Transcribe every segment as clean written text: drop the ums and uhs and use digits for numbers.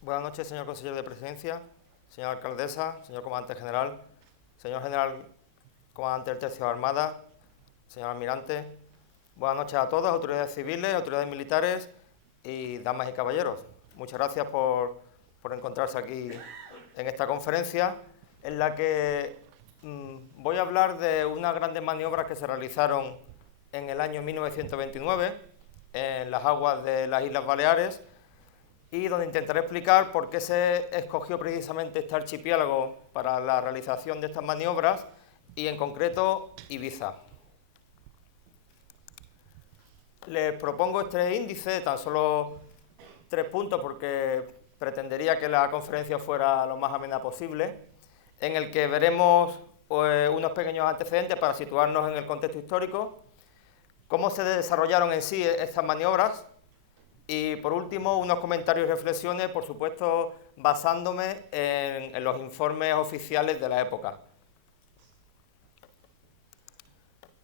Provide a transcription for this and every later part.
Buenas noches, señor consejero de Presidencia, señora alcaldesa, señor comandante general, señor general comandante del Tercio de Armada, señor almirante. Buenas noches a todos, autoridades civiles, autoridades militares y damas y caballeros. Muchas gracias por encontrarse aquí en esta conferencia en la que voy a hablar de unas grandes maniobras que se realizaron en el año 1929 en las aguas de las Islas Baleares y donde intentaré explicar por qué se escogió precisamente este archipiélago para la realización de estas maniobras y en concreto Ibiza. Les propongo este índice de tan solo 3 puntos porque pretendería que la conferencia fuera lo más amena posible, en el que veremos unos pequeños antecedentes para situarnos en el contexto histórico, cómo se desarrollaron en sí estas maniobras y, por último, unos comentarios y reflexiones, por supuesto, basándome en los informes oficiales de la época.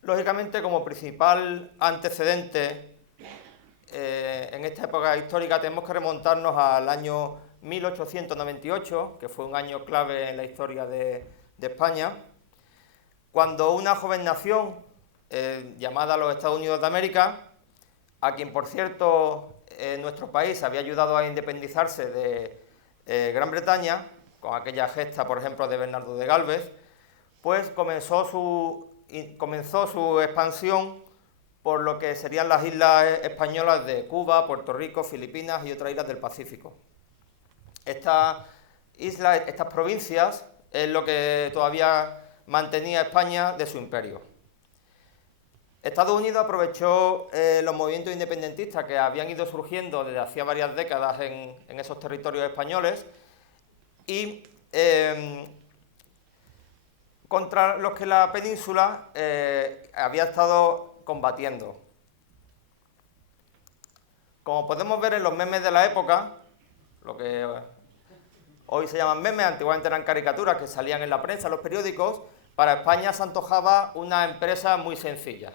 Lógicamente, como principal antecedente en esta época histórica tenemos que remontarnos al año 1898, que fue un año clave en la historia de España, cuando una joven nación llamada los Estados Unidos de América, a quien, por cierto, nuestro país había ayudado a independizarse de Gran Bretaña, con aquella gesta, por ejemplo, de Bernardo de Gálvez, pues comenzó su expansión por lo que serían las islas españolas de Cuba, Puerto Rico, Filipinas y otras islas del Pacífico. Estas islas, estas provincias, es lo que todavía mantenía España de su imperio. Estados Unidos aprovechó los movimientos independentistas que habían ido surgiendo desde hacía varias décadas en esos territorios españoles y contra los que la península había estado combatiendo. Como podemos ver en los memes de la época, lo que hoy se llaman memes, antiguamente eran caricaturas que salían en la prensa, en los periódicos, para España se antojaba una empresa muy sencilla,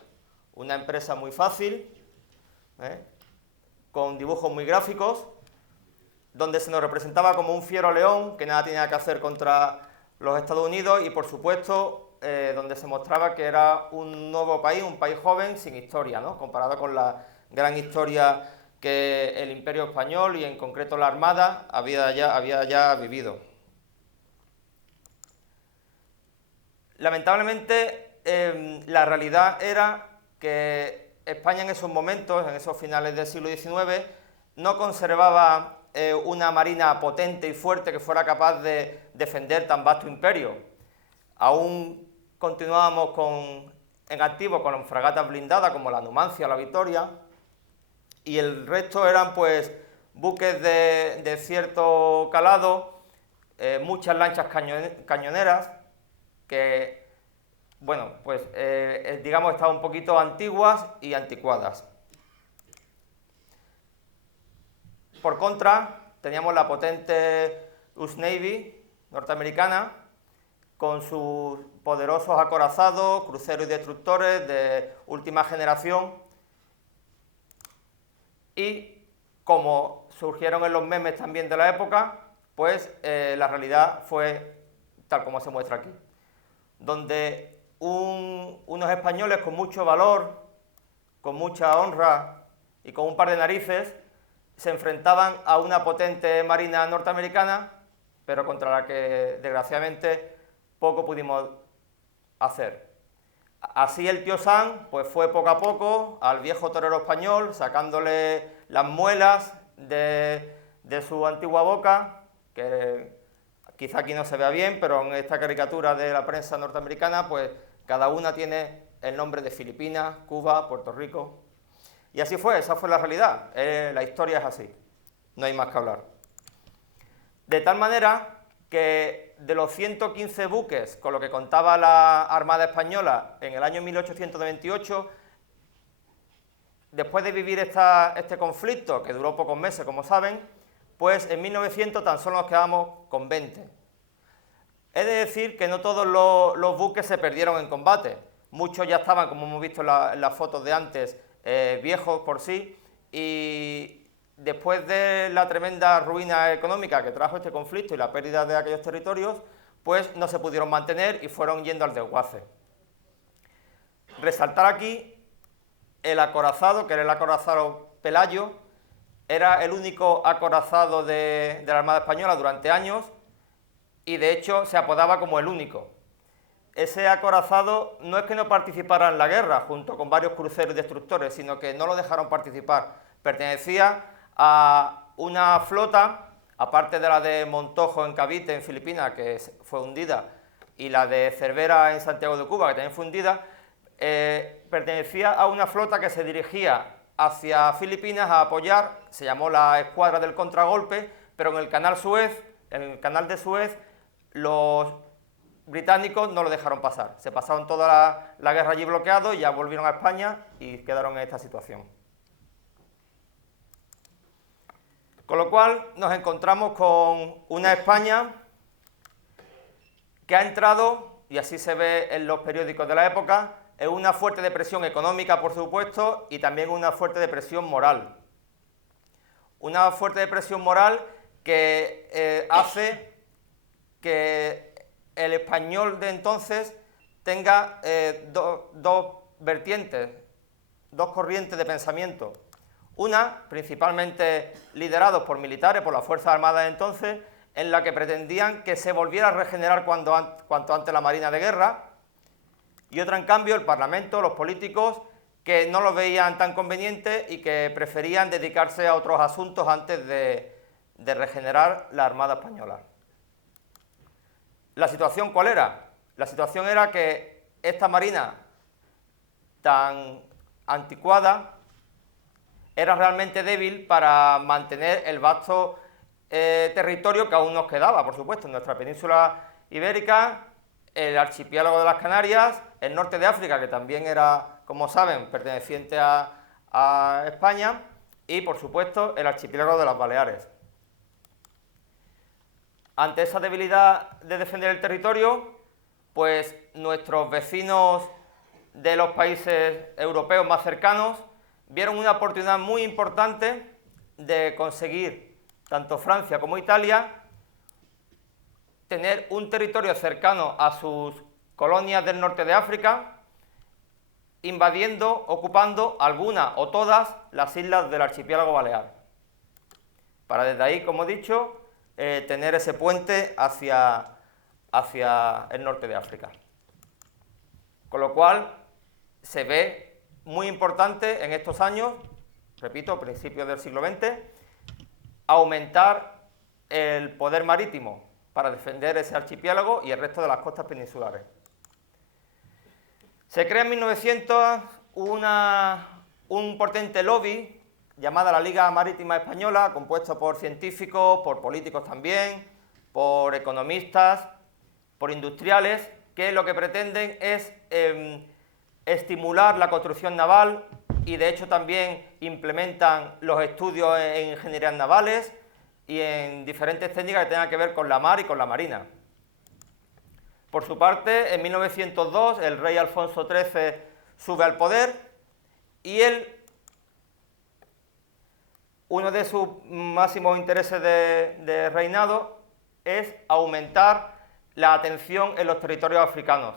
una empresa muy fácil, con dibujos muy gráficos, donde se nos representaba como un fiero león que nada tenía que hacer contra los Estados Unidos y, por supuesto, donde se mostraba que era un nuevo país, un país joven sin historia, ¿no?, comparado con la gran historia que el Imperio Español y en concreto la Armada había ya vivido. Lamentablemente, la realidad era que España en esos momentos, en esos finales del siglo XIX, no conservaba una marina potente y fuerte que fuera capaz de defender tan vasto imperio. Aún continuábamos en activo con fragatas blindadas como la Numancia o la Victoria, y el resto eran pues buques de cierto calado, muchas lanchas cañoneras que, bueno, pues digamos estaban un poquito antiguas y anticuadas. Por contra, teníamos la potente US Navy norteamericana con sus poderosos acorazados, cruceros y destructores de última generación. Y como surgieron en los memes también de la época, pues la realidad fue tal como se muestra aquí, donde unos españoles con mucho valor, con mucha honra y con un par de narices se enfrentaban a una potente marina norteamericana, pero contra la que desgraciadamente poco pudimos hacer. Así el tío Sam pues fue poco a poco al viejo torero español, sacándole las muelas de su antigua boca, que quizá aquí no se vea bien, pero en esta caricatura de la prensa norteamericana, pues cada una tiene el nombre de Filipinas, Cuba, Puerto Rico. Y así fue, esa fue la realidad, la historia es así, no hay más que hablar. De tal manera que de los 115 buques con lo que contaba la Armada Española en el año 1898, después de vivir este conflicto, que duró pocos meses, como saben, pues en 1900 tan solo nos quedamos con 20. He de decir que no todos los buques se perdieron en combate, muchos ya estaban, como hemos visto en las fotos de antes, viejos por sí, y después de la tremenda ruina económica que trajo este conflicto y la pérdida de aquellos territorios, pues no se pudieron mantener y fueron yendo al desguace. Resaltar aquí el acorazado, que era el acorazado Pelayo, era el único acorazado de la Armada Española durante años y de hecho se apodaba como el único. Ese acorazado no es que no participara en la guerra junto con varios cruceros y destructores, sino que no lo dejaron participar. Pertenecía a una flota, aparte de la de Montojo en Cavite, en Filipinas, que fue hundida, y la de Cervera en Santiago de Cuba, que también fue hundida, pertenecía a una flota que se dirigía hacia Filipinas a apoyar, se llamó la Escuadra del Contragolpe, pero en el canal Suez, en el canal de Suez, los británicos no lo dejaron pasar. Se pasaron toda la guerra allí bloqueados y ya volvieron a España y quedaron en esta situación. Con lo cual nos encontramos con una España que ha entrado, y así se ve en los periódicos de la época, en una fuerte depresión económica, por supuesto, y también una fuerte depresión moral. Una fuerte depresión moral que hace que el español de entonces tenga dos vertientes, dos corrientes de pensamiento. Una, principalmente liderados por militares, por las Fuerzas Armadas de entonces, en la que pretendían que se volviera a regenerar cuanto antes la Marina de Guerra, y otra, en cambio, el Parlamento, los políticos, que no lo veían tan conveniente y que preferían dedicarse a otros asuntos antes de regenerar la Armada Española. ¿La situación cuál era? La situación era que esta Marina tan anticuada era realmente débil para mantener el vasto territorio que aún nos quedaba, por supuesto, en nuestra península ibérica, el archipiélago de las Canarias, el norte de África, que también era, como saben, perteneciente a España, y, por supuesto, el archipiélago de las Baleares. Ante esa debilidad de defender el territorio, pues nuestros vecinos de los países europeos más cercanos vieron una oportunidad muy importante de conseguir, tanto Francia como Italia, tener un territorio cercano a sus colonias del norte de África, invadiendo, ocupando algunas o todas las islas del archipiélago balear, para desde ahí, como he dicho, tener ese puente hacia el norte de África. Con lo cual, se ve muy importante en estos años, repito, principios del siglo XX, aumentar el poder marítimo para defender ese archipiélago y el resto de las costas peninsulares. Se crea en 1900 un potente lobby llamada la Liga Marítima Española, compuesto por científicos, por políticos también, por economistas, por industriales, que lo que pretenden es estimular la construcción naval y de hecho también implementan los estudios en ingenierías navales y en diferentes técnicas que tengan que ver con la mar y con la marina. Por su parte, en 1902 el rey Alfonso XIII sube al poder y uno de sus máximos intereses de reinado es aumentar la atención en los territorios africanos.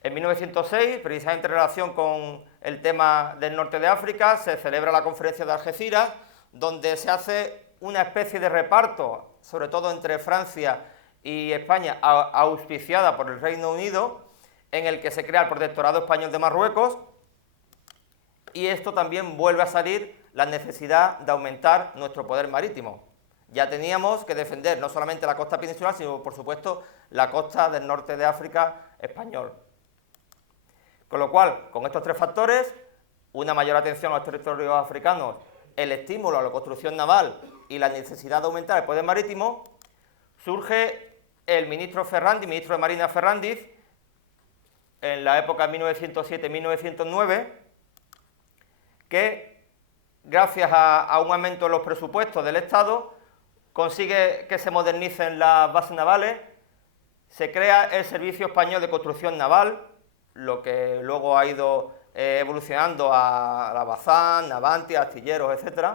En 1906, precisamente en relación con el tema del norte de África, se celebra la conferencia de Algeciras, donde se hace una especie de reparto, sobre todo entre Francia y España, auspiciada por el Reino Unido, en el que se crea el Protectorado Español de Marruecos, y esto también vuelve a salir la necesidad de aumentar nuestro poder marítimo. Ya teníamos que defender no solamente la costa peninsular, sino, por supuesto, la costa del norte de África español. Con lo cual, con estos tres factores, una mayor atención a los territorios africanos, el estímulo a la construcción naval y la necesidad de aumentar el poder marítimo, surge el ministro Ferrandiz, ministro de Marina Ferrandiz, en la época 1907-1909, que, gracias a un aumento en los presupuestos del Estado, consigue que se modernicen las bases navales, se crea el Servicio Español de Construcción Naval, lo que luego ha ido evolucionando a la Bazán, Navantia, astilleros, etc.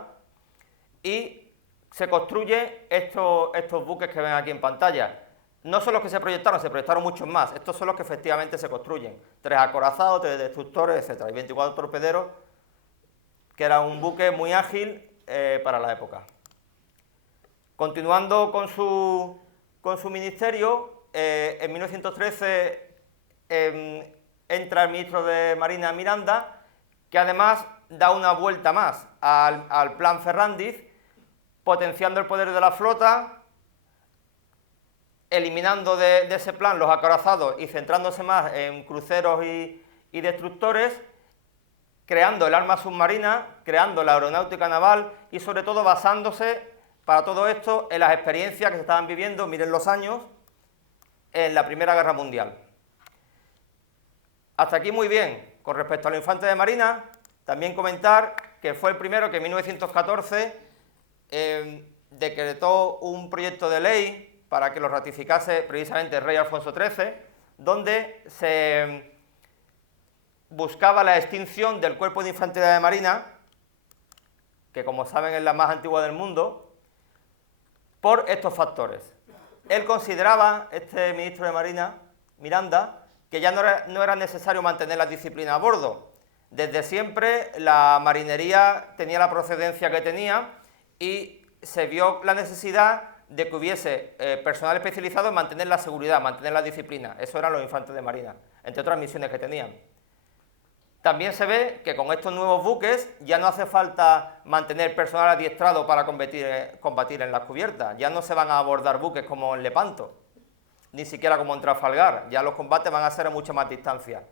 Y se construyen estos buques que ven aquí en pantalla. No son los que se proyectaron muchos más. Estos son los que efectivamente se construyen. 3 acorazados, 3 destructores, etc. Y 24 torpederos, que era un buque muy ágil para la época. Continuando con su ministerio, en 1913 entra el ministro de Marina Miranda, que además da una vuelta más al plan Ferrándiz, potenciando el poder de la flota, eliminando de ese plan los acorazados y centrándose más en cruceros y destructores, creando el arma submarina, creando la aeronáutica naval y sobre todo basándose para todo esto en las experiencias que se estaban viviendo, miren los años, en la Primera Guerra Mundial. Hasta aquí muy bien. Con respecto a los infantes de marina, también comentar que fue el primero que en 1914 decretó un proyecto de ley para que lo ratificase precisamente el rey Alfonso XIII, donde se buscaba la extinción del Cuerpo de Infantería de Marina, que como saben es la más antigua del mundo, por estos factores. Él consideraba, este ministro de Marina, Miranda, que ya no era necesario mantener la disciplina a bordo. Desde siempre la marinería tenía la procedencia que tenía y se vio la necesidad de que hubiese personal especializado en mantener la seguridad, mantener la disciplina. Eso eran los infantes de marina, entre otras misiones que tenían. También se ve que con estos nuevos buques ya no hace falta mantener personal adiestrado para combatir en las cubiertas. Ya no se van a abordar buques como en Lepanto, ni siquiera como en Trafalgar. Ya los combates van a ser a mucha más distancia.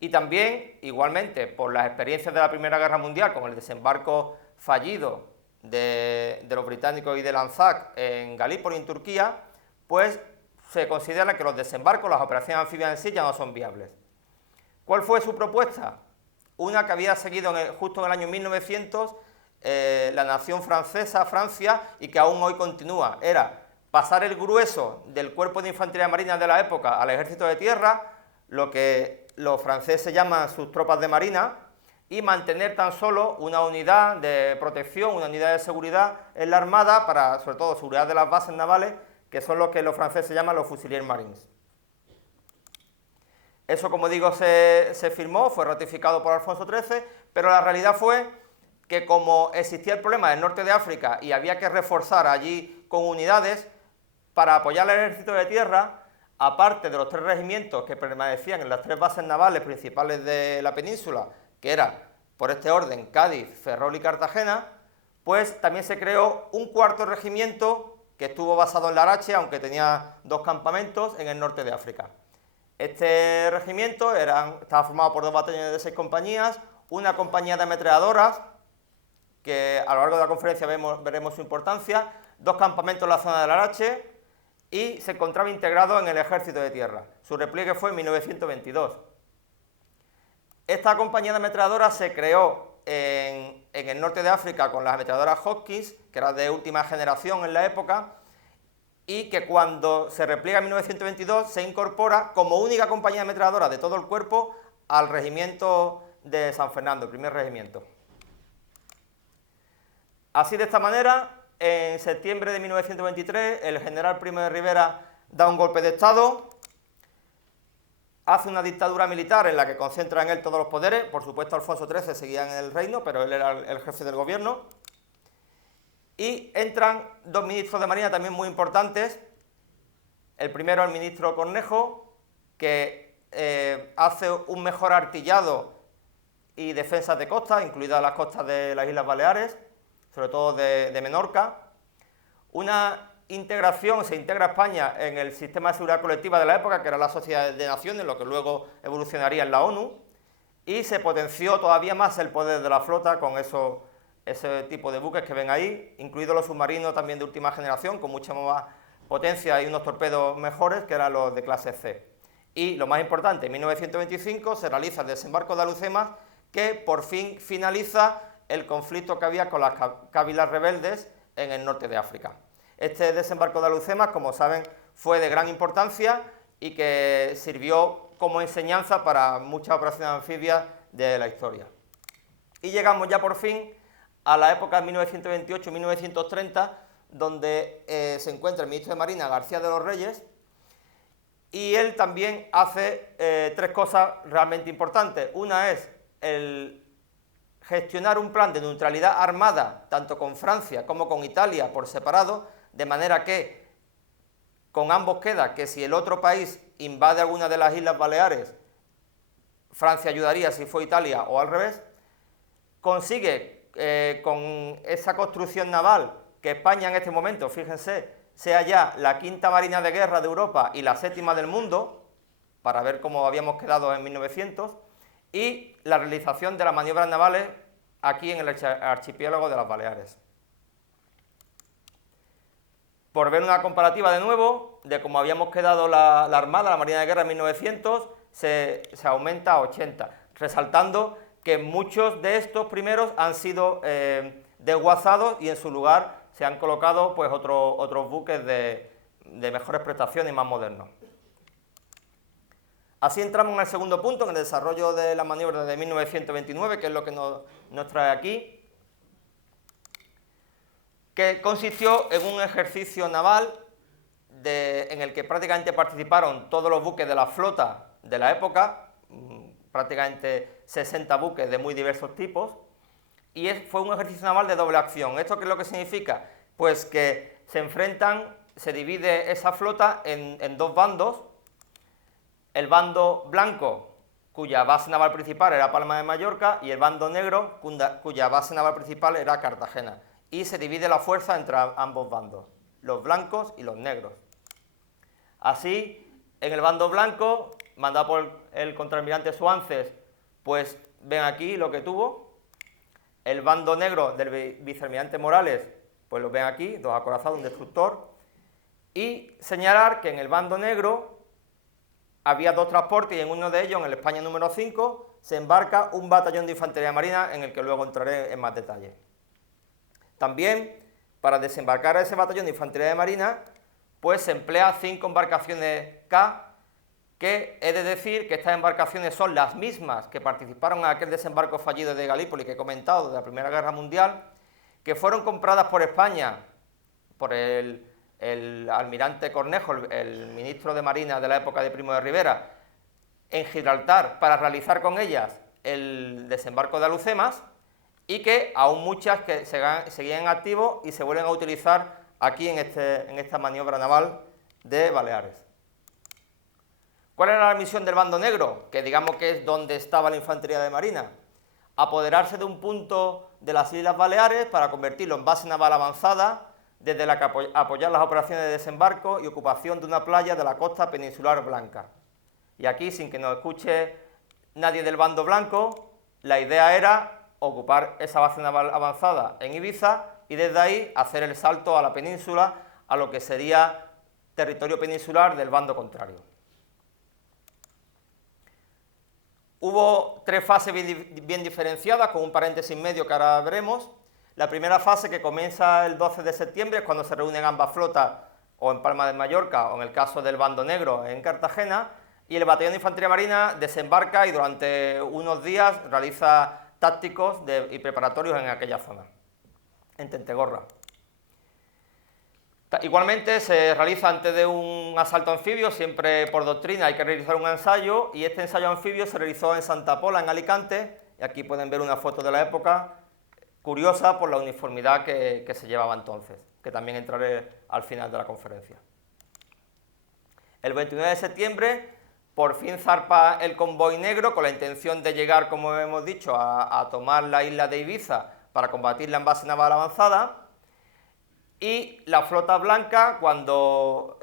Y también, igualmente, por las experiencias de la Primera Guerra Mundial, con el desembarco fallido de los británicos y de Lanzac en Galípoli, en Turquía, pues se considera que los desembarcos, las operaciones anfibias en sí, ya no son viables. ¿Cuál fue su propuesta? Una que había seguido justo en el año 1900 la nación francesa, Francia, y que aún hoy continúa. Era pasar el grueso del cuerpo de infantería marina de la época al ejército de tierra, lo que los franceses llaman sus tropas de marina, y mantener tan solo una unidad de protección, una unidad de seguridad en la armada para, sobre todo, seguridad de las bases navales, que son los que los franceses llaman los Fusiliers Marines. Eso, como digo, se firmó, fue ratificado por Alfonso XIII, pero la realidad fue que como existía el problema del norte de África y había que reforzar allí con unidades para apoyar al ejército de tierra, aparte de los 3 regimientos que permanecían en las 3 bases navales principales de la península, que era, por este orden, Cádiz, Ferrol y Cartagena, pues también se creó un 4º regimiento que estuvo basado en Larache, aunque tenía 2 campamentos en el norte de África. Este regimiento estaba formado por 2 batallones de 6 compañías, una compañía de ametralladoras, que a lo largo de la conferencia veremos su importancia, 2 campamentos en la zona de Larache, y se encontraba integrado en el ejército de tierra. Su repliegue fue en 1922. Esta compañía de ametralladoras se creó en el norte de África con las ametralladoras Hopkins, que eran de última generación en la época, y que cuando se repliega en 1922 se incorpora como única compañía ametralladora de todo el cuerpo al regimiento de San Fernando, el 1er regimiento. Así, de esta manera, en septiembre de 1923, el general Primo de Rivera da un golpe de Estado, hace una dictadura militar en la que concentra en él todos los poderes. Por supuesto, Alfonso XIII seguía en el reino, pero él era el jefe del gobierno. Y entran 2 ministros de Marina también muy importantes. El primero, el ministro Cornejo, que hace un mejor artillado y defensas de costa, incluidas las costas de las Islas Baleares, sobre todo de Menorca. Una integración, se integra España en el sistema de seguridad colectiva de la época, que era la Sociedad de Naciones, lo que luego evolucionaría en la ONU, y se potenció todavía más el poder de la flota con ese tipo de buques que ven ahí, incluidos los submarinos también de última generación, con mucha más potencia y unos torpedos mejores, que eran los de clase C. Y lo más importante, en 1925 se realiza el desembarco de Alhucemas, que por fin finaliza el conflicto que había con las cábilas rebeldes en el norte de África. Este desembarco de Alhucemas, como saben, fue de gran importancia y que sirvió como enseñanza para muchas operaciones anfibias de la historia. Y llegamos ya por fin a la época de 1928-1930, donde se encuentra el ministro de Marina, García de los Reyes, y él también hace tres cosas realmente importantes. Una es el gestionar un plan de neutralidad armada, tanto con Francia como con Italia por separado, de manera que con ambos queda que si el otro país invade alguna de las Islas Baleares, Francia ayudaría si fue Italia o al revés. Consigue con esa construcción naval que España en este momento, fíjense, sea ya la quinta marina de guerra de Europa y la séptima del mundo, para ver cómo habíamos quedado en 1900, y la realización de las maniobras navales aquí en el archipiélago de las Baleares. Por ver una comparativa de nuevo de cómo habíamos quedado la Armada, la Marina de Guerra en 1900, se aumenta a 80, resaltando que muchos de estos primeros han sido desguazados y en su lugar se han colocado pues otros buques de mejores prestaciones y más modernos. Así entramos en el segundo punto, en el desarrollo de la maniobra de 1929, que es lo que nos trae aquí, que consistió en un ejercicio naval en el que prácticamente participaron todos los buques de la flota de la época, prácticamente 60 buques de muy diversos tipos, y fue un ejercicio naval de doble acción. ¿Esto qué es lo que significa? Pues que se divide esa flota en dos bandos. El bando blanco, cuya base naval principal era Palma de Mallorca, y el bando negro, cuya base naval principal era Cartagena. Y se divide la fuerza entre ambos bandos, los blancos y los negros. Así, en el bando blanco, mandado por el contraalmirante Suances, pues ven aquí lo que tuvo. El bando negro del vicealmirante Morales, pues lo ven aquí, dos acorazados, un destructor. Y señalar que en el bando negro había dos transportes y en uno de ellos, en el España número 5, se embarca un batallón de infantería marina en el que luego entraré en más detalle. También, para desembarcar a ese batallón de infantería de marina, pues se emplea 5 embarcaciones K, que he de decir que estas embarcaciones son las mismas que participaron en aquel desembarco fallido de Galípoli que he comentado, de la Primera Guerra Mundial, que fueron compradas por España, por el almirante Cornejo, el ministro de Marina de la época de Primo de Rivera, en Gibraltar, para realizar con ellas el desembarco de Alhucemas, y que aún muchas que seguían en activo y se vuelven a utilizar aquí en esta maniobra naval de Baleares. ¿Cuál era la misión del bando negro? Que digamos que es donde estaba la infantería de marina. Apoderarse de un punto de las Islas Baleares para convertirlo en base naval avanzada, desde la que apoyar las operaciones de desembarco y ocupación de una playa de la costa peninsular blanca. Y aquí, sin que nos escuche nadie del bando blanco, la idea era ocupar esa base naval avanzada en Ibiza y desde ahí hacer el salto a la península, a lo que sería territorio peninsular del bando contrario. Hubo 3 fases bien diferenciadas, con un paréntesis medio que ahora veremos. La primera fase, que comienza el 12 de septiembre, es cuando se reúnen ambas flotas, o en Palma de Mallorca, o en el caso del bando negro, en Cartagena, y el batallón de infantería marina desembarca y durante unos días realiza tácticos y preparatorios en aquella zona, en Tentegorra. Igualmente se realiza antes de un asalto anfibio, siempre por doctrina hay que realizar un ensayo, y este ensayo anfibio se realizó en Santa Pola, en Alicante, y aquí pueden ver una foto de la época, curiosa por la uniformidad que se llevaba entonces, que también entraré al final de la conferencia. El 29 de septiembre, por fin zarpa el convoy negro con la intención de llegar, como hemos dicho, a tomar la isla de Ibiza para combatirla en base naval avanzada, y la flota blanca, cuando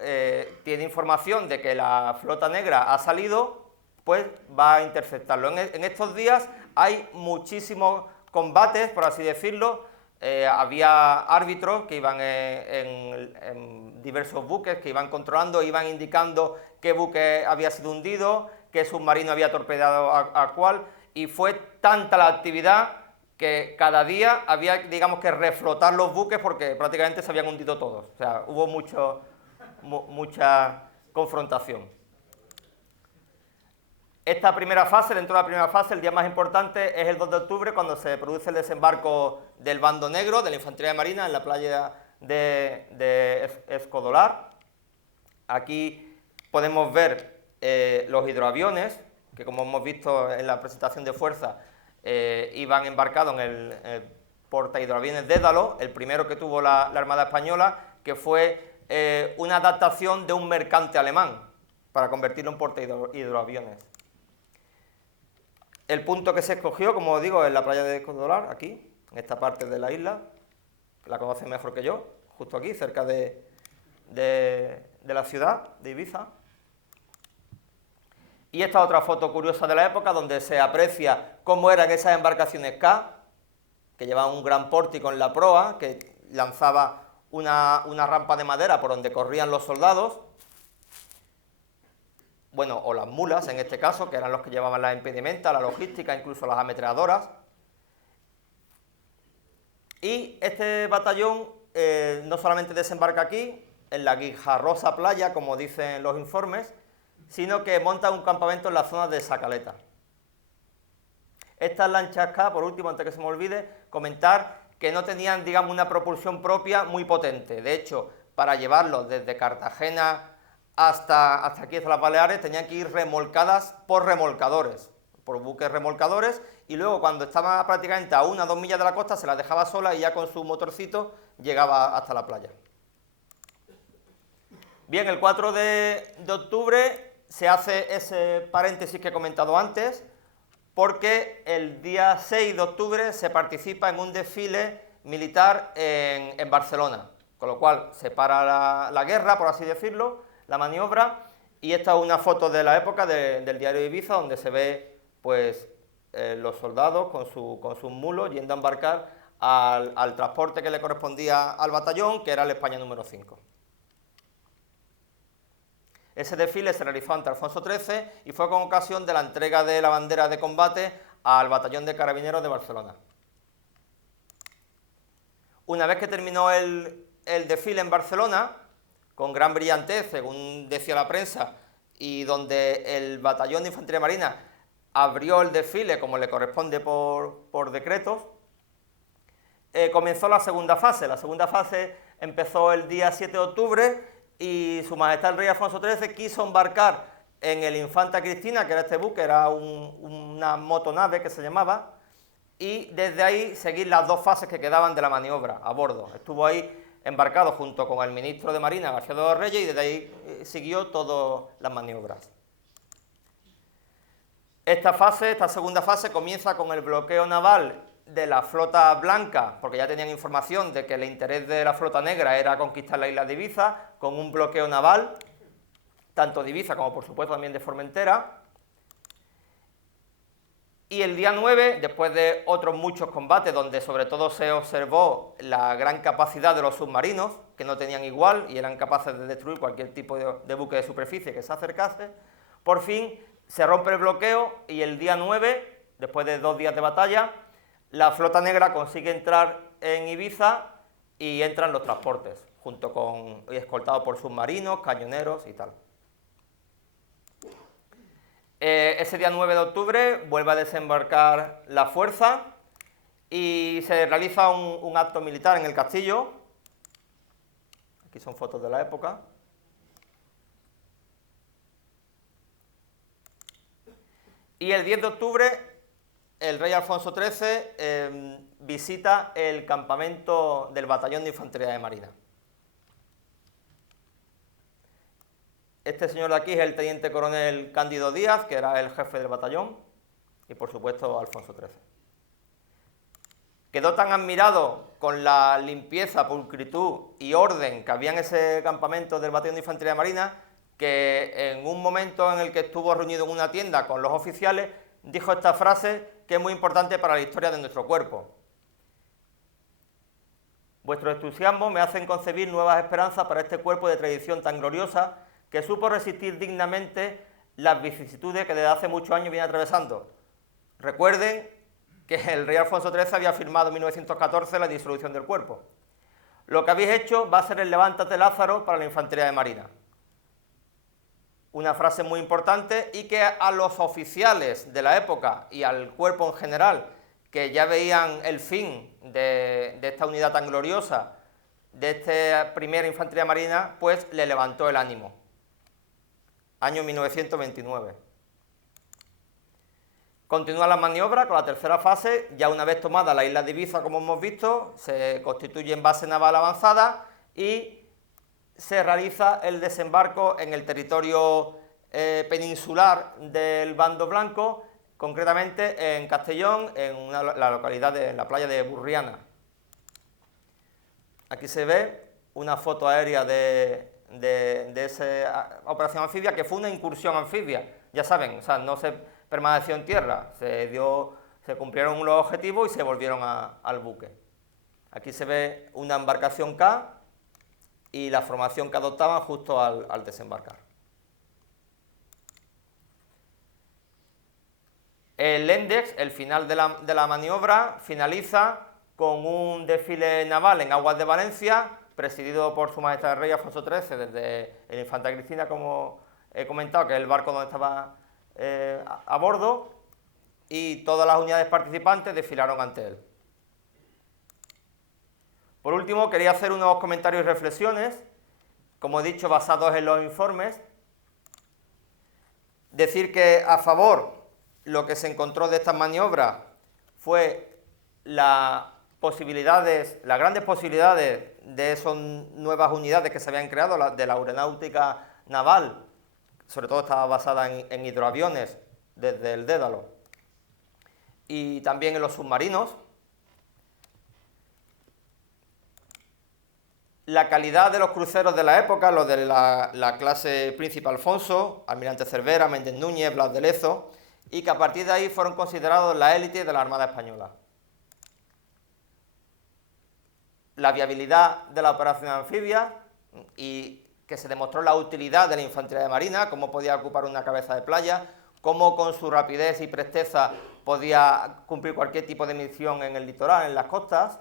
tiene información de que la flota negra ha salido, pues va a interceptarlo. En estos días hay muchísimos combates, por así decirlo. Había árbitros que iban en diversos buques, que iban controlando, iban indicando qué buque había sido hundido, qué submarino había torpedado a cuál, y fue tanta la actividad que cada día había, digamos, que reflotar los buques porque prácticamente se habían hundido todos. O sea, hubo mucha confrontación. Esta primera fase, dentro de la primera fase, el día más importante es el 2 de octubre, cuando se produce el desembarco del bando negro, de la Infantería de Marina, en la playa de Escodolar. Aquí podemos ver los hidroaviones, que como hemos visto en la presentación de fuerza, iban embarcados en el portahidroaviones Dédalo, el primero que tuvo la Armada Española, que fue una adaptación de un mercante alemán, para convertirlo en portahidroaviones. El punto que se escogió, como os digo, es la playa de Escodolar, aquí, en esta parte de la isla, que la conocen mejor que yo, justo aquí, cerca de la ciudad de Ibiza. Y esta otra foto curiosa de la época, donde se aprecia cómo eran esas embarcaciones K, que llevaban un gran pórtico en la proa, que lanzaba una rampa de madera por donde corrían los soldados, bueno, o las mulas en este caso, que eran los que llevaban las impedimentas, la logística, incluso las ametralladoras. Y este batallón no solamente desembarca aquí, en la Guijarrosa Playa, como dicen los informes, sino que monta un campamento en la zona de Sacaleta. Estas lanchas K, por último, antes que se me olvide, comentar que no tenían, digamos, una propulsión propia muy potente. De hecho, para llevarlos desde Cartagena hasta aquí, hasta las Baleares, tenían que ir remolcadas por remolcadores, por buques remolcadores, y luego cuando estaba prácticamente a 1 o 2 millas de la costa se las dejaba sola y ya con su motorcito llegaba hasta la playa. Bien, el 4 de octubre se hace ese paréntesis que he comentado antes, porque el día 6 de octubre se participa en un desfile militar en Barcelona, con lo cual se para la guerra, por así decirlo, la maniobra, y esta es una foto de la época del diario de Ibiza, donde se ve pues los soldados con sus mulos yendo a embarcar al transporte que le correspondía al batallón, que era el España número 5. Ese desfile se realizó ante Alfonso XIII y fue con ocasión de la entrega de la bandera de combate al batallón de carabineros de Barcelona. Una vez que terminó el desfile en Barcelona, con gran brillantez, según decía la prensa, y donde el batallón de infantería marina abrió el desfile como le corresponde por decretos, comenzó la segunda fase. La segunda fase empezó el día 7 de octubre y Su Majestad el Rey Alfonso XIII quiso embarcar en el Infanta Cristina, que era este buque, era una motonave que se llamaba, y desde ahí seguir las 2 fases que quedaban de la maniobra a bordo. Estuvo ahí embarcado junto con el ministro de Marina, García de los Reyes, y desde ahí siguió todas las maniobras. Esta segunda fase, comienza con el bloqueo naval de la flota blanca, porque ya tenían información de que el interés de la flota negra era conquistar la isla de Ibiza, con un bloqueo naval, tanto de Ibiza como por supuesto también de Formentera. Y el día 9, después de otros muchos combates, donde sobre todo se observó la gran capacidad de los submarinos, que no tenían igual y eran capaces de destruir cualquier tipo de buque de superficie que se acercase, por fin se rompe el bloqueo y el día 9, después de 2 días de batalla, la flota negra consigue entrar en Ibiza y entran los transportes, y escoltados por submarinos, cañoneros y tal. Ese día 9 de octubre vuelve a desembarcar la fuerza y se realiza un acto militar en el castillo. Aquí son fotos de la época. Y el 10 de octubre el rey Alfonso XIII visita el campamento del batallón de infantería de marina. Este señor de aquí es el teniente coronel Cándido Díaz, que era el jefe del batallón, y por supuesto Alfonso XIII. Quedó tan admirado con la limpieza, pulcritud y orden que había en ese campamento del batallón de infantería marina, que en un momento en el que estuvo reunido en una tienda con los oficiales, dijo esta frase que es muy importante para la historia de nuestro cuerpo. Vuestro entusiasmo me hacen concebir nuevas esperanzas para este cuerpo de tradición tan gloriosa que supo resistir dignamente las vicisitudes que desde hace muchos años viene atravesando. Recuerden que el rey Alfonso XIII había firmado en 1914 la disolución del cuerpo. Lo que habéis hecho va a ser el levántate Lázaro para la infantería de marina. una frase muy importante y que a los oficiales de la época y al cuerpo en general, que ya veían el fin de esta unidad tan gloriosa, de esta primera infantería marina, pues le levantó el ánimo. Año 1929. Continúa la maniobra con la tercera fase. Ya una vez tomada la isla de Ibiza, como hemos visto, se constituye en base naval avanzada y se realiza el desembarco en el territorio peninsular del bando blanco, concretamente en Castellón, en la localidad de la playa de Burriana. Aquí se ve una foto aérea de esa operación anfibia, que fue una incursión anfibia, ya saben, o sea, no se permaneció en tierra, se cumplieron los objetivos y se volvieron al buque. Aquí se ve una embarcación K y la formación que adoptaban justo al desembarcar. El Lendex, el final de la maniobra, finaliza con un desfile naval en aguas de Valencia, presidido por Su Majestad el Rey Alfonso XIII desde el Infanta Cristina, como he comentado, que es el barco donde estaba a bordo, y todas las unidades participantes desfilaron ante él. Por último, quería hacer unos comentarios y reflexiones, como he dicho, basados en los informes. Decir que a favor lo que se encontró de estas maniobras fue las grandes posibilidades de esas nuevas unidades que se habían creado, de la aeronáutica naval, sobre todo estaba basada en hidroaviones desde el Dédalo, y también en los submarinos. La calidad de los cruceros de la época, los de la clase Príncipe Alfonso, Almirante Cervera, Méndez Núñez, Blas de Lezo, y que a partir de ahí fueron considerados la élite de la Armada Española. La viabilidad de la operación anfibia y que se demostró la utilidad de la infantería de marina, cómo podía ocupar una cabeza de playa, cómo con su rapidez y presteza podía cumplir cualquier tipo de misión en el litoral, en las costas.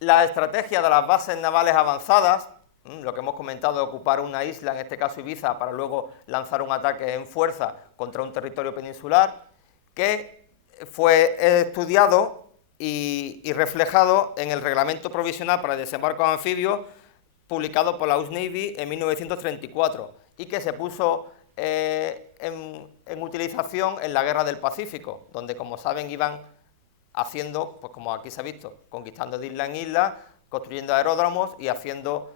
La estrategia de las bases navales avanzadas, lo que hemos comentado de ocupar una isla, en este caso Ibiza, para luego lanzar un ataque en fuerza contra un territorio peninsular, que fue estudiado y reflejado en el Reglamento Provisional para el Desembarco Anfibio, publicado por la US Navy en 1934, y que se puso en utilización en la Guerra del Pacífico, donde, como saben, iban haciendo, pues como aquí se ha visto, conquistando de isla en isla, construyendo aeródromos y haciendo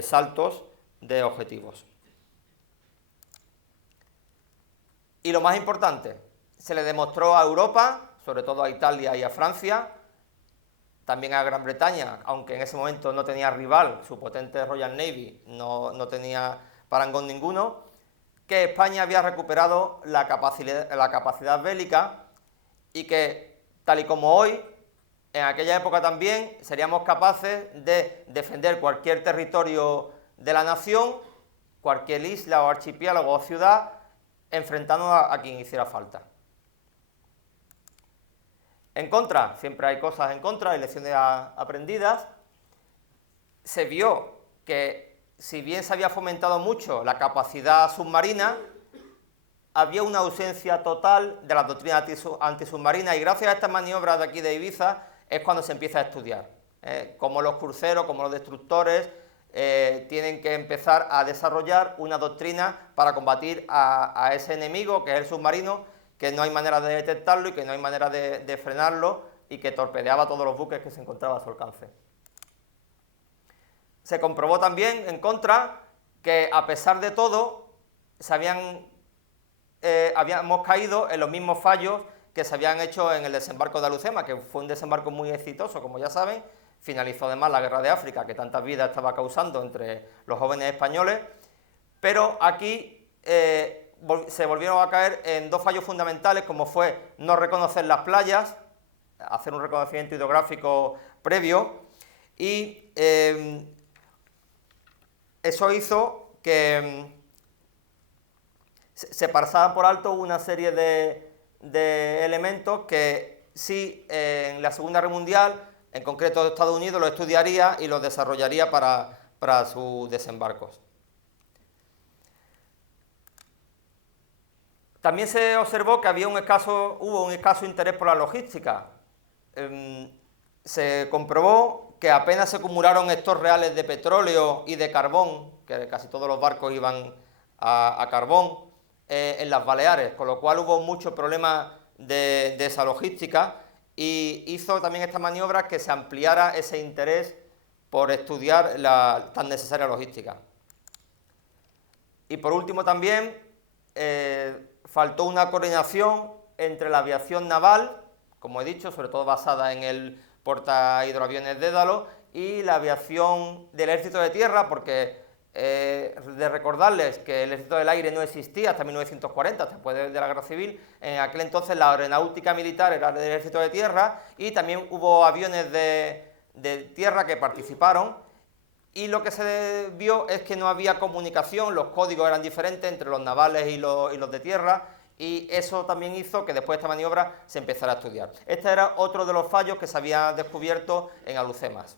saltos de objetivos. Y lo más importante, se le demostró a Europa, sobre todo a Italia y a Francia, también a Gran Bretaña, aunque en ese momento no tenía rival, su potente Royal Navy no tenía parangón ninguno, que España había recuperado la capacidad bélica y que, tal y como hoy, en aquella época también seríamos capaces de defender cualquier territorio de la nación, cualquier isla o archipiélago o ciudad, enfrentándonos a quien hiciera falta. En contra, siempre hay cosas en contra, hay lecciones aprendidas. Se vio que, si bien se había fomentado mucho la capacidad submarina, había una ausencia total de la doctrina antisubmarina, y gracias a estas maniobras de aquí de Ibiza es cuando se empieza a estudiar cómo los cruceros, cómo los destructores tienen que empezar a desarrollar una doctrina para combatir a ese enemigo que es el submarino, que no hay manera de detectarlo y que no hay manera de frenarlo, y que torpedeaba todos los buques que se encontraba a su alcance. Se comprobó también, en contra, que a pesar de todo habíamos caído en los mismos fallos que se habían hecho en el desembarco de Alucema, que fue un desembarco muy exitoso, como ya saben. Finalizó además la guerra de África, que tantas vidas estaba causando entre los jóvenes españoles, pero aquí se volvieron a caer en dos fallos fundamentales, como fue no reconocer las playas, hacer un reconocimiento hidrográfico previo, y eso hizo que se pasaban por alto una serie de elementos que sí, en la Segunda Guerra Mundial, en concreto Estados Unidos, lo estudiaría y lo desarrollaría para para sus desembarcos. También se observó que hubo un escaso interés por la logística. Se comprobó que apenas se acumularon stocks reales de petróleo y de carbón, que casi todos los barcos iban a carbón, en las Baleares, con lo cual hubo mucho problema de esa logística, y hizo también esta maniobra que se ampliara ese interés por estudiar la tan necesaria logística. Y por último también faltó una coordinación entre la aviación naval, como he dicho, sobre todo basada en el portahidroaviones Dédalo, y la aviación del ejército de tierra, porque de recordarles que el ejército del aire no existía hasta 1940, hasta después de la guerra civil. En aquel entonces la aeronáutica militar era del ejército de tierra, y también hubo aviones de tierra que participaron, y lo que se vio es que no había comunicación, los códigos eran diferentes entre los navales y los de tierra, y eso también hizo que después de esta maniobra se empezara a estudiar. Este era otro de los fallos que se había descubierto en Alhucemas.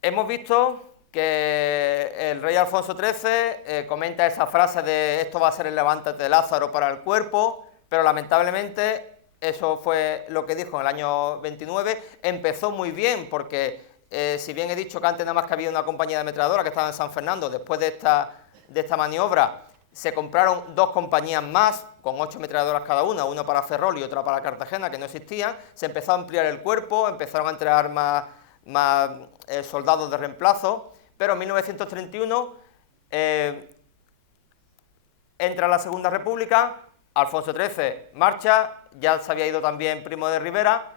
Hemos visto que el rey Alfonso XIII comenta esa frase de esto va a ser el levante de Lázaro para el cuerpo, pero lamentablemente eso fue lo que dijo en el año 29, empezó muy bien porque si bien he dicho que antes nada más que había una compañía de ametralladoras que estaba en San Fernando, después de esta maniobra se compraron 2 compañías más, con 8 ametralladoras cada una para Ferrol y otra para Cartagena, que no existían. Se empezó a ampliar el cuerpo, empezaron a entregar más soldados de reemplazo, pero en 1931 entra la Segunda República, Alfonso XIII marcha, ya se había ido también Primo de Rivera,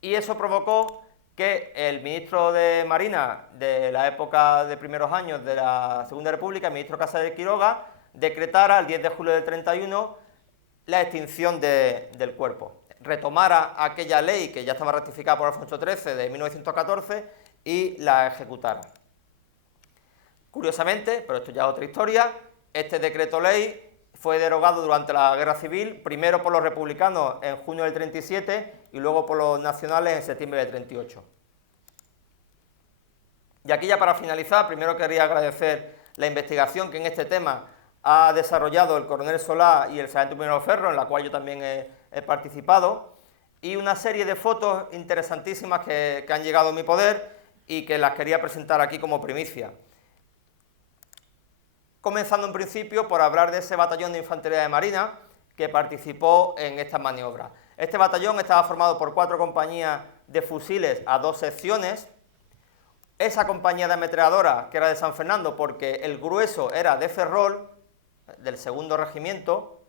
y eso provocó que el ministro de Marina de la época de primeros años de la Segunda República, el ministro Casa de Quiroga, decretara el 10 de julio del 31 la extinción del cuerpo. Retomara aquella ley que ya estaba ratificada por Alfonso XIII de 1914 y la ejecutara. Curiosamente, pero esto ya es otra historia, este decreto ley fue derogado durante la Guerra Civil, primero por los republicanos en junio del 37 y luego por los nacionales en septiembre del 38. Y aquí ya para finalizar, primero quería agradecer la investigación que en este tema ha desarrollado el coronel Solá y el sargento primero Ferro, en la cual yo también he participado, y una serie de fotos interesantísimas que han llegado a mi poder y que las quería presentar aquí como primicia. Comenzando en principio por hablar de ese batallón de infantería de marina que participó en estas maniobras. Este batallón estaba formado por 4 compañías de fusiles a 2 secciones. Esa compañía de ametralladoras, que era de San Fernando, porque el grueso era de Ferrol, del segundo regimiento,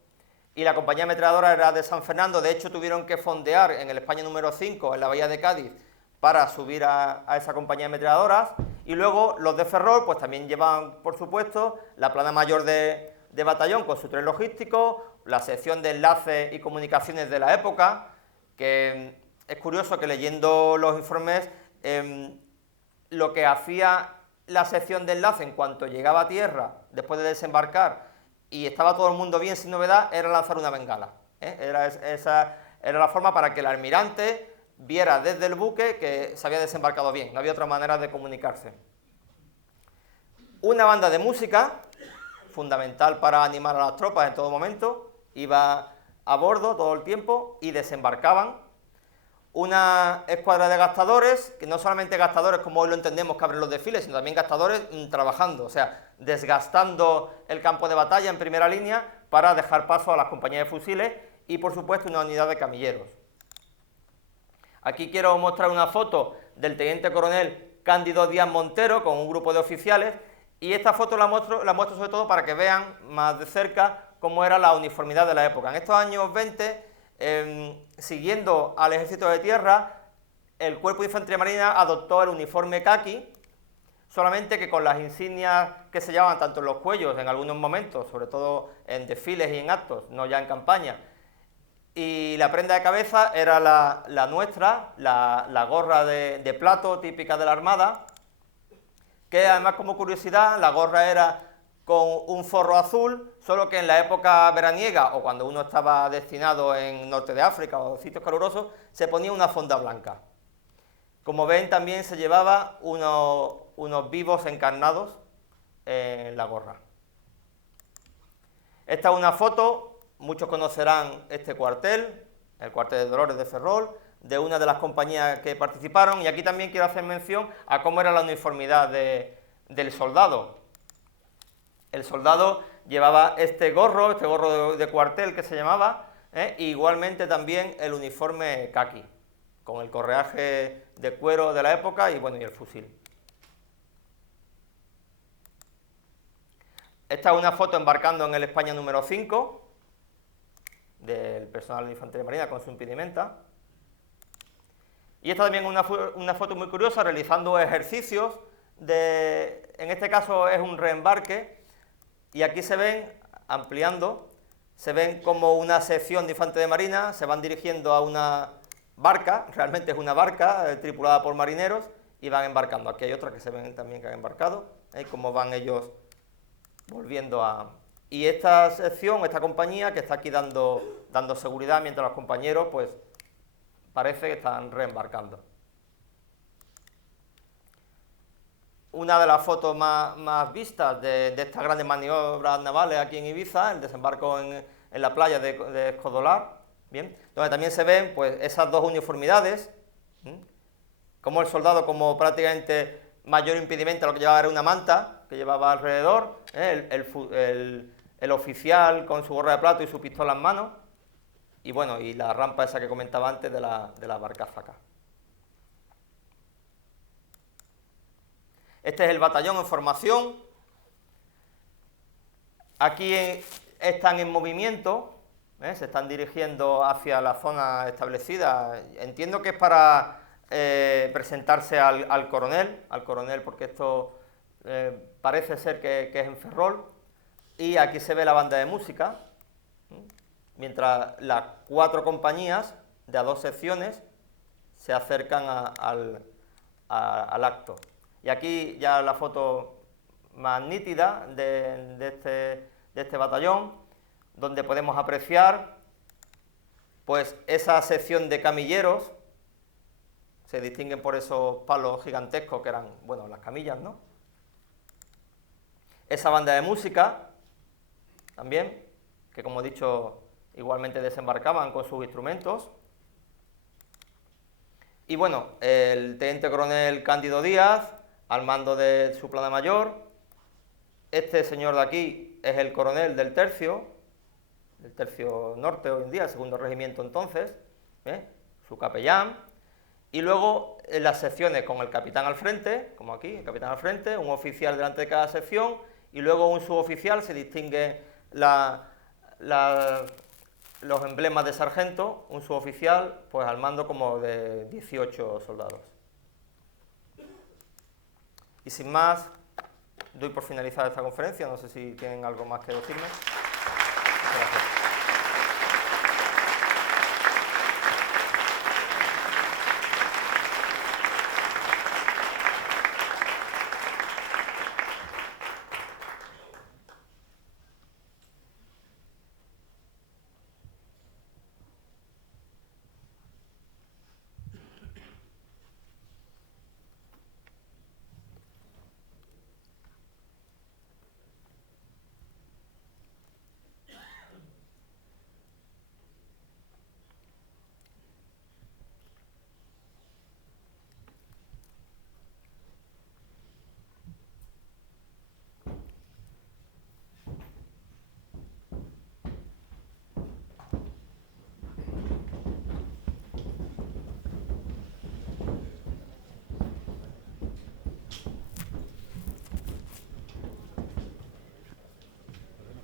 y la compañía ametralladora era de San Fernando. De hecho, tuvieron que fondear en el España número 5, en la bahía de Cádiz, para subir a esa compañía de ametralladoras. Y luego los de Ferrol pues también llevan, por supuesto, la plana mayor de batallón con su tren logístico, la sección de enlaces y comunicaciones de la época, que es curioso que leyendo los informes, lo que hacía la sección de enlace en cuanto llegaba a tierra, después de desembarcar, y estaba todo el mundo bien sin novedad, era lanzar una bengala. Esa era la forma para que el almirante viera desde el buque que se había desembarcado bien, no había otra manera de comunicarse. Una banda de música, fundamental para animar a las tropas en todo momento, iba a bordo todo el tiempo y desembarcaban. Una escuadra de gastadores, que no solamente gastadores como hoy lo entendemos que abren los desfiles, sino también gastadores trabajando, o sea, desgastando el campo de batalla en primera línea para dejar paso a las compañías de fusiles, y por supuesto una unidad de camilleros. Aquí quiero mostrar una foto del teniente coronel Cándido Díaz Montero con un grupo de oficiales, y esta foto la muestro sobre todo para que vean más de cerca cómo era la uniformidad de la época. En estos años 20, siguiendo al ejército de tierra, el cuerpo de infantería marina adoptó el uniforme caqui, solamente que con las insignias que se llevaban tanto en los cuellos en algunos momentos, sobre todo en desfiles y en actos, no ya en campaña, y la prenda de cabeza era la nuestra, la gorra de plato típica de la Armada, que además, como curiosidad, la gorra era con un forro azul, solo que en la época veraniega o cuando uno estaba destinado en norte de África o sitios calurosos, se ponía una fonda blanca. Como ven, también se llevaba unos vivos encarnados en la gorra. Esta es una foto, muchos conocerán este cuartel, el cuartel de Dolores de Ferrol, de una de las compañías que participaron, y aquí también quiero hacer mención a cómo era la uniformidad del soldado. El soldado llevaba este gorro de cuartel que se llamaba, e igualmente también el uniforme caqui, con el correaje de cuero de la época y, bueno, y el fusil. Esta es una foto embarcando en el España número 5, del personal de Infantería Marina con su impedimenta. Y esta también es una foto muy curiosa, realizando ejercicios, en este caso es un reembarque, y aquí se ven, ampliando, se ven como una sección de Infantería Marina se van dirigiendo a una barca, realmente es una barca tripulada por marineros, y van embarcando. Aquí hay otra que se ven también que han embarcado, como van ellos volviendo a... Y esta sección, esta compañía que está aquí dando seguridad, mientras los compañeros, pues, parece que están reembarcando. Una de las fotos más vistas de estas grandes maniobras navales aquí en Ibiza, el desembarco en la playa de Escodolar, ¿bien? Donde también se ven, pues, esas dos uniformidades, como el soldado, como prácticamente mayor impedimento, lo que llevaba era una manta que llevaba alrededor, el oficial con su gorra de plato y su pistola en mano, y bueno, y la rampa esa que comentaba antes de la barcaza acá. Este es el batallón en formación. Aquí están en movimiento, se están dirigiendo hacia la zona establecida. Entiendo que es para presentarse al coronel, porque esto parece ser que es en Ferrol. Y aquí se ve la banda de música, mientras las 4 compañías de a 2 secciones se acercan al acto. Y aquí ya la foto más nítida de este batallón, donde podemos apreciar, pues, esa sección de camilleros. Se distinguen por esos palos gigantescos que eran, bueno, las camillas, ¿no? Esa banda de música también, que, como he dicho, igualmente desembarcaban con sus instrumentos. Y bueno, el teniente coronel Cándido Díaz, al mando de su plana mayor. Este señor de aquí es el coronel del tercio norte hoy en día, el segundo regimiento entonces, su capellán. Y luego en las secciones con el capitán al frente, como aquí, el capitán al frente, un oficial delante de cada sección, y luego un suboficial. Se distingue los emblemas de sargento, un suboficial, pues, al mando como de 18 soldados. Y sin más, doy por finalizada esta conferencia, no sé si tienen algo más que decirme.